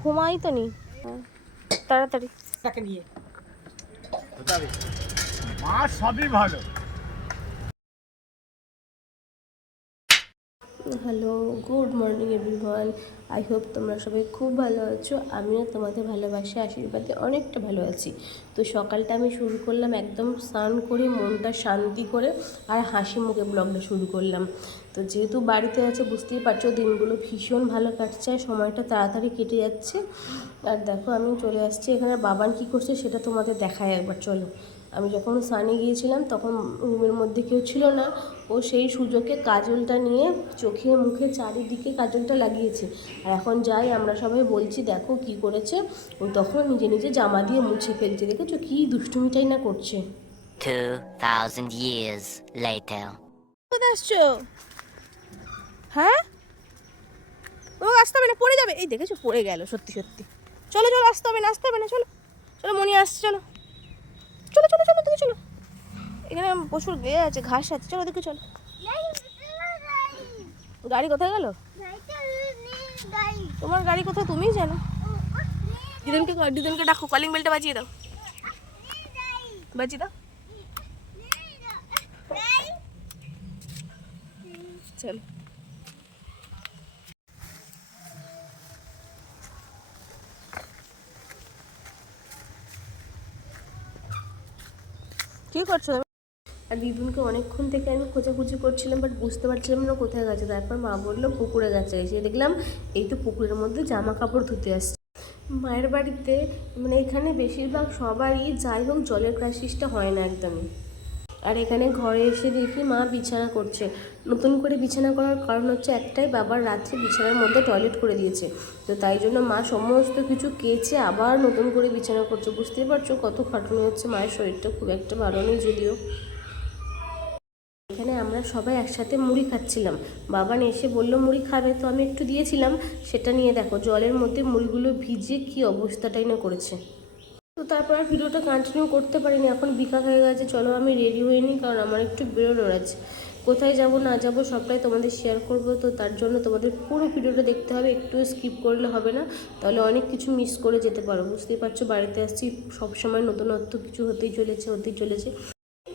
ঘুমাই তো নি। তাড়াতাড়ি। তাকে নিয়ে। মা সবই ভালো। Hello good morning everyone. I hope তোমরা সবাই খুব ভালো আছো। আমিও তোমাদের ভালোবাসা আশীর্বাদে অনেকটা ভালো আছি। তো সকালটা আমি শুরু করলাম একদম স্নান করে, মনটা শান্তি করে আর হাসি মুখে ব্লগটা শুরু করলাম। তো যেহেতু বাড়িতে আছে, বুঝতেই পারছ দিনগুলো ভীষণ ভালো কাটছে আর সময়টা তাড়াতাড়ি কেটে যাচ্ছে। আর দেখো আমি চলে আসছি, এখানে বাবান কী করছে সেটা তোমাদের দেখায় একবার, চলো। আমি যখন স্নানে গিয়েছিলাম তখন রুমের মধ্যে কেউ ছিল না, ও সেই সুযোগে কাজলটা নিয়ে চোখে মুখে চারিদিকে কাজলটা লাগিয়েছে। আর এখন যাই, আমরা সবাই বলছি, দেখো কি করেছে? ও তখন নিজে নিজে জামা দিয়ে মুছে ফেলছে দেখেছ কি দুষ্টুমিটাই না করছে 2,000 years later. কোথায় আসছো হ্যাঁ ও আসতে হবে না পড়ে যাবে এই দেখেছ পড়ে গেল সত্যি সত্যি চলো চলো আসতে হবে না আসতে হবে না চলো চলো মনি আসছে চলো চলো চলো চলো দিকে চলো এখানে প্রচুর গিয়ে আছে ঘাস আছে চলো দিকে চলো গাড়ি কোথায় গেল তোমার গাড়ি কোথায় তুমিই জানো দিদিনকে দিদিনকে ডাকো কলিং বেলটা বাজিয়ে দাও বাজিয়ে দাও চলো। কি করছ? আর দিদুনকে অনেকক্ষণ থেকে আমি খোঁজাখুঁজি করছিলাম বাট বুঝতে পারছিলাম না কোথায় গেছে। তারপর মা বলল, পুকুরে গেছে। এসে দেখলাম, এই তো পুকুরের মধ্যে জামা কাপড় ধুতে আসছে। মায়ের বাড়িতে মানে এখানে বেশিরভাগ সবারই যাই হোক জলের ক্রাইসিসটা হয় না একদমই। আর এখানে ঘরে এসে দেখি মা বিছানা করছে। নতুন করে বিছানা করার কারণ হচ্ছে একটাই, বাবার রাত্রে বিছানার মধ্যে টয়লেট করে দিয়েছে। তো তাই জন্য মা সমস্ত কিছু কেচে আবার নতুন করে বিছানা করছে। বুঝতেই পারছ কত খাটুনি হচ্ছে মায়ের শরীরটা, খুব একটা ভালো নেই যদিও। আমরা সবাই একসাথে মুড়ি খাচ্ছিলাম। বাবান এসে বলল, মুড়ি খাবে তো? আমি একটু দিয়েছিলাম। সেটা নিয়ে দেখো, জলের মধ্যে মুড়িগুলো ভিজে কি অবস্থাটাই না করেছে। তো তারপর আর ভিডিওটা কন্টিনিউ করতে পারিনি, এখন বিকাল হয়ে গেছে। চলো, আমি রেডি হয়ে নিই, কারণ আমার একটু বেরোনোর আছে। কোথায় যাব, না যাব, সবটাই তোমাদের শেয়ার করব। তো তার জন্য তোমাদের পুরো ভিডিওটা দেখতে হবে, একটু স্কিপ করলে হবে না। তাহলে অনেক কিছু মিস করে যেতে পারো। বুঝতেই পারছ, বাড়িতে আসছি, সবসময় নতুনত্ব কিছু হতেই চলেছে হতেই চলেছে।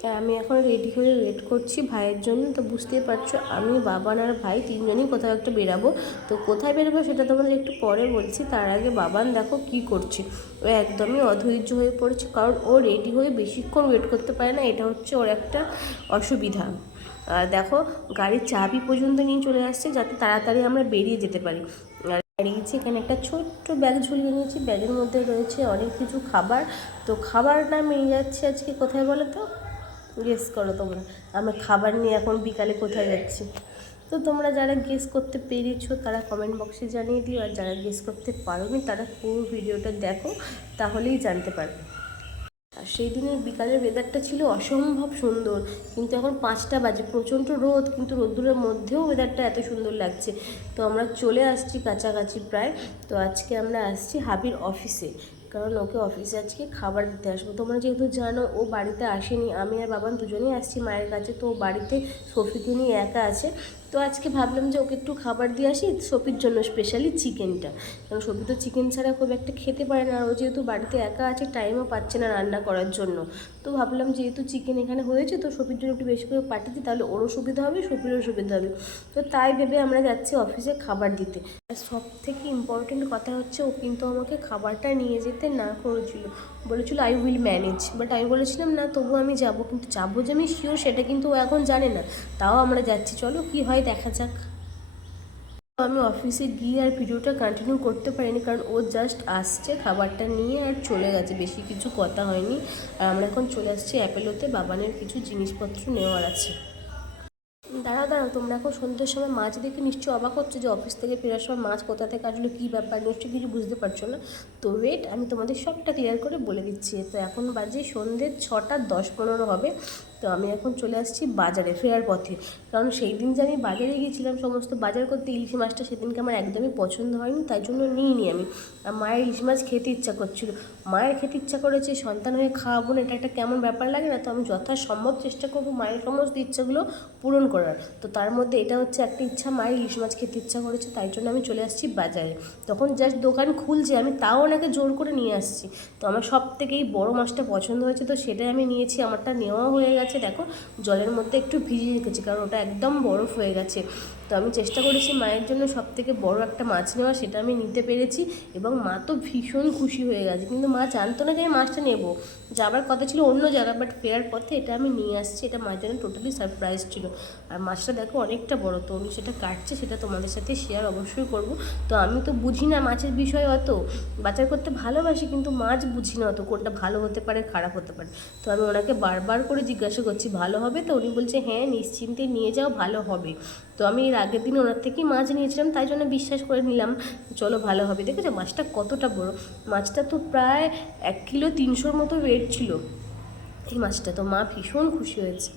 আমি এখন রেডি হয়ে ওয়েট করছি ভাইয়ের জন্য। তো বুঝতেই পারছ, আমি, বাবান আর ভাই তিনজনই কোথাও একটা বেরাবো। তো কোথায় বেরোবো সেটা তোমাদের একটু পরে বলছি। তার আগে বাবান দেখো কি করছে। ও একদমই অধৈর্য হয়ে পড়েছে, কারণ ও রেডি হয়ে বেশিক্ষণ ওয়েট করতে পারে না। এটা হচ্ছে ওর একটা অসুবিধা। আর দেখো, গাড়ির চাবি পর্যন্ত নিয়ে চলে আসছে যাতে তাড়াতাড়ি আমরা বেরিয়ে যেতে পারি। আর এখানে একটা ছোট্ট ব্যাগ ঝুলিয়ে নিয়েছি। ব্যাগের মধ্যে রয়েছে অনেক কিছু খাবার। তো খাবার না নিয়ে যাচ্ছি আজকে কোথায় বলো তো? গেস করো তোমরা। আমি খাবার নিয়ে এখন বিকালে কোথায় যাচ্ছি? তো তোমরা যারা গেস করতে পেরেছ, তারা কমেন্ট বক্সে জানিয়ে দিও। আর যারা গেস করতে পারোনি, তারা পুরো ভিডিওটা দেখো, তাহলেই জানতে পারবে। আর সেই দিনের বিকালের ওয়েদারটা ছিল অসম্ভব সুন্দর। কিন্তু এখন পাঁচটা বাজে, প্রচণ্ড রোদ, কিন্তু রোদ্দুরের মধ্যেও ওয়েদারটা এত সুন্দর লাগছে। তো আমরা চলে আসছি কাছাকাছি প্রায়। তো আজকে আমরা আসছি হাবির অফিসে কারণ ওকে অফিসে আজকে খাবার দিতে আসব। তোমরা যেহেতু জানো, ও বাড়িতে আসেনি, আমি আর বাবা দুজনেই আসছি মায়ের কাছে। তো ও বাড়িতে সফিকে নিয়ে একা আছে। তো আজকে ভাবলাম যে ওকে একটু খাবার দিয়ে আসি, সফির জন্য স্পেশালি চিকেনটা কারণ সফি তো চিকেন ছাড়া খুব একটা খেতে পারে না, আর ও যেহেতু বাড়িতে একা আছে টাইমও পাচ্ছে না রান্না করার জন্য। তো ভাবলাম যেহেতু চিকেন এখানে হয়েছে, তো সফির জন্য একটু বেশি করে পাঠিয়ে দিই, তাহলে ওরও সুবিধা হবে, সফিরও সুবিধা হবে। তো তাই ভেবে আমরা যাচ্ছি অফিসে খাবার দিতে। আর সব থেকে ইম্পর্টেন্ট কথা হচ্ছে, ও কিন্তু আমাকে খাবারটা নিয়ে যেতে না করেছিল। বলেছিল আই উইল ম্যানেজ বাট আমি বলেছিলাম, না তবু আমি যাব। কিন্তু যাব যে আমি শিওর সেটা কিন্তু ও এখন জানে না। তাও আমরা যাচ্ছি। চলো, কি হয় দেখা যাক। আমি অফিসে গিয়ে আর ভিডিওটা কন্টিনিউ করতে পারিনি, কারণ ও জাস্ট আসছে খাবারটা নিয়ে আর চলে গেছে। বেশি কিছু কথা হয়নি। আর আমরা এখন চলে আসছি অ্যাপেলোতে বাবানের কিছু জিনিসপত্র নেওয়ার আছে। দাঁড়াও দাঁড়াও, তোমরা এখন সন্ধ্যের সময় মাছ দেখে নিশ্চয়ই অবাক হচ্ছে যে অফিস থেকে ফেরার সময় মাছ কোথা থেকে আসলে, কী ব্যাপার, নিশ্চয়ই কিছু বুঝতে পারছ না? তো ওয়েট আমি তোমাদের সবটা ক্লিয়ার করে বলে দিচ্ছি। তো এখন বাজে সন্ধ্যে ছটা দশ পনেরো হবে। তো আমি এখন চলে আসছি বাজারে, ফেরার পথে। কারণ সেই দিন যে আমি বাজারে গিয়েছিলাম, সমস্ত বাজার করতে ইলিশ মাছটা সেদিনকে আমার একদমই পছন্দ হয়নি, তাই জন্য নিইনি আমি। আর মায়ের ইলিশ মাছ খেতে ইচ্ছা করছিল। মায়ের খেতে ইচ্ছা করেছে, সন্তান হয়ে খাওয়াবো না, এটা একটা কেমন ব্যাপার লাগে না, তো আমি যথাসম্ভব চেষ্টা করব মায়ের সমস্ত ইচ্ছাগুলো পূরণ করার। তো তার মধ্যে এটা হচ্ছে একটা ইচ্ছা, মায়ের ইলিশ মাছ খেতে ইচ্ছা করেছে, তাই জন্য আমি চলে আসছি বাজারে। তখন জাস্ট দোকান খুলছে, আমি তাও ওনাকে জোর করে নিয়ে আসছি। তো আমার সব থেকেই বড়ো মাছটা পছন্দ হয়েছে, তো সেটাই আমি নিয়েছি, আমারটা নেওয়া হয়ে গেছে। দেখো জলের মধ্যে একটু ভিজিয়ে রেখেছি কারণ ওটা একদম বরফ হয়ে গেছে। তো আমি চেষ্টা করেছি মায়ের জন্য সব থেকে বড় একটা মাছ নেওয়া সেটা আমি নিতে পেরেছি এবং মা তো ভীষণ খুশি হয়ে গেছে। কিন্তু মা জানতো না যে আমি মাছটা নেব। যাবার কথা ছিল অন্য জায়গায় বাট ফেরার পথে এটা আমি নিয়ে আসছি, এটা মায়ের জন্য টোটালি সারপ্রাইজ ছিল। আর মাছটা দেখো অনেকটা বড়, তো উনি সেটা কাটছে, সেটা তোমাদের সাথে শেয়ার অবশ্যই করব। তো আমি তো বুঝি না মাছের বিষয় অত। বাজার করতে ভালোবাসি, কিন্তু মাছ বুঝি না অত, কোনটা ভালো হতে পারে, খারাপ হতে পারে। তো আমি ওনাকে বারবার করে জিজ্ঞাসা করছি, ভালো হবে তো? উনি বলছে হ্যাঁ নিশ্চিন্তে নিয়ে যাও, ভালো হবে। তো আমি এর আগের দিন ওনার থেকেই মাছ নিয়েছিলাম, তাই জন্য বিশ্বাস করে নিলাম, চলো ভালো হবে। দেখেছ, মাছটা কতটা বড়? মাছটা তো প্রায় এক কিলো তিনশোর মতো ওয়েট ছিল। এই মাছটা তো মা ভীষণ খুশি হয়েছে।